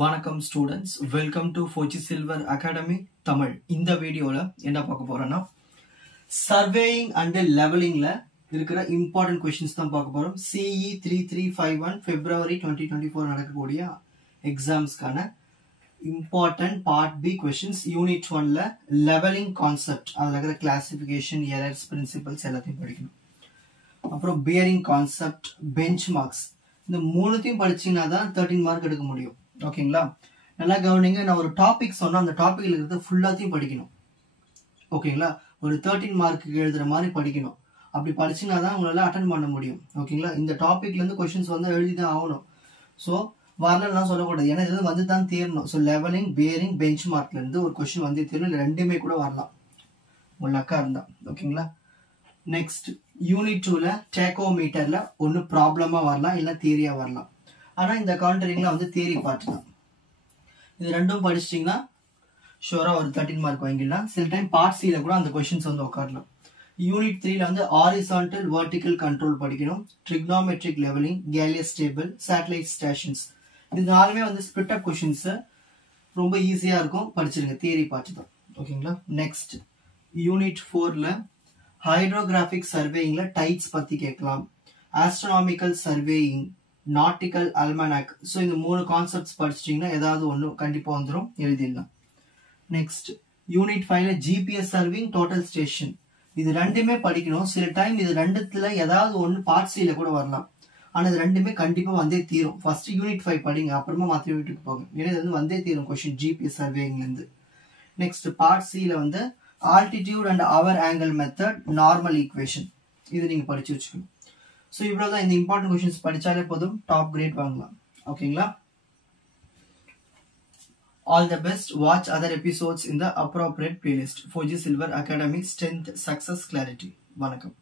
வணக்கம் students, welcome to Fauji silver academy Tamil. இந்த வீடியோல என்ன பார்க்க போறோம்னா சர்வேயிங் அண்ட் லெவலிங்ல இருக்கிற இம்பார்ட்டன்ட் கொஸ்டின்ஸ் தான் பார்க்க போறோம். CE 3351 February 2024 நடக்கக்கூடிய எக்ஸாம்ஸ்க்கான important part B questions. Unit 1ல லெவலிங் கான்செப்ட், அதுல இருக்கிற கிளாசிபிகேஷன், எரர்ஸ், பிரின்சிபல்ஸ் எல்லாத்தையும் படிக்கணும். அப்புறம் பியரிங் கான்செப்ட், பெஞ்ச் மார்க்ஸ், இந்த மூணுத்தையும் படிச்சீங்கன்னா தான் 13 மார்க் எடுக்க முடியும். ஓகேங்களா? நல்லா கவனிங்க. நான் ஒரு டாபிக் சொன்னா அந்த டாபிக்ல இருக்கிறத ஃபுல்லாத்தையும் படிக்கணும். ஓகேங்களா? ஒரு 13 மார்க்கு எழுதுற மாதிரி படிக்கணும். அப்படி படிச்சீங்கன்னா தான் உங்களால அட்டன் பண்ண முடியும். ஓகேங்களா? இந்த டாபிக்ல இருந்து கொஸ்டின்ஸ் வந்து எழுதிதான் ஆகணும். ஸோ வரலாம் சொல்லக்கூடாது, ஏன்னா இது வந்து தான் தீரணும். ஸோ லெவலிங், பியரிங், பெஞ்ச் மார்க்ல இருந்து ஒரு கொஸ்டின் வந்து தீரணும். இல்லை ரெண்டுமே கூட வரலாம் உங்க லக்கா இருந்தா. ஓகேங்களா? நெக்ஸ்ட் யூனிட் 2ல டேக்கோமீட்டர்ல ஒன்னு ப்ராப்ளமா வரலாம், இல்ல தியரியா வரலாம். ஆனா இந்த கவுண்டரிங்ல வந்து தியரி பார்ட் தான். இது ரெண்டும் படிச்சிட்டீங்கன்னா ஷூரா ஒரு 13 மார்க் வாங்கிடலாம். சில டைம் பார்ட் சில கூட அந்த கொஸ்டின்ஸ் வந்து உட்காரலாம். யூனிட் 3ல வந்து ஹாரிசான்டல் வெர்டிகல் கண்ட்ரோல் படிக்கணும், trigonometric levelling, Gale's table, satellite stations. இது நாலுமே வந்து ஸ்பிட் அப் கொஸ்டின்ஸ், ரொம்ப ஈஸியா இருக்கும், படிச்சிருங்க. தியரி பார்ட் தான். ஓகேங்களா? நெக்ஸ்ட் யூனிட் 4ல ஹைட்ரோகிராபிக் சர்வேயிங்ல டைட்ஸ் பத்தி கேட்கலாம், astronomical surveying, nautical almanac. So இந்த மூணு கான்செப்ட்ஸ் படிச்சிட்டீங்கன்னா ஏதாவது ஒன்று கண்டிப்பா வந்துடும், எழுதிடலாம். நெக்ஸ்ட் யூனிட் 5ல ஜிபிஎஸ் சர்விங், டோட்டல் ஸ்டேஷன். இது ரெண்டுமே படிக்கணும். சில டைம் இது ரெண்டுத்துல ஏதாவது ஒன்று பார்ட் சில கூட வரலாம். ஆனா இது ரெண்டுமே கண்டிப்பா வந்தே தீரும். ஃபர்ஸ்ட் யூனிட் 5 படிங்க, அப்புறமா மற்ற யூனிட்டுக்கு போங்க. ஏன்னா இது வந்து வந்தே தீரும் கொஸ்டின் ஜிபிஎஸ் சர்வேயிங்ல இருந்து. நெக்ஸ்ட் பார்ட் சில வந்து altitude and hour angle method, normal equation. இது நீங்க படிச்சு வச்சுக்கணும். ஸோ இவ்வளவுதான். இந்த இம்பார்ட்டன்ட் கொஸ்டின்ஸ் படிச்சாலே போதும், டாப் கிரேட் வாங்கலாம். ஓகேங்களா? All the best. Watch other episodes in the appropriate playlist. Foji Silver Academy, Strength, Success, Clarity. வணக்கம்.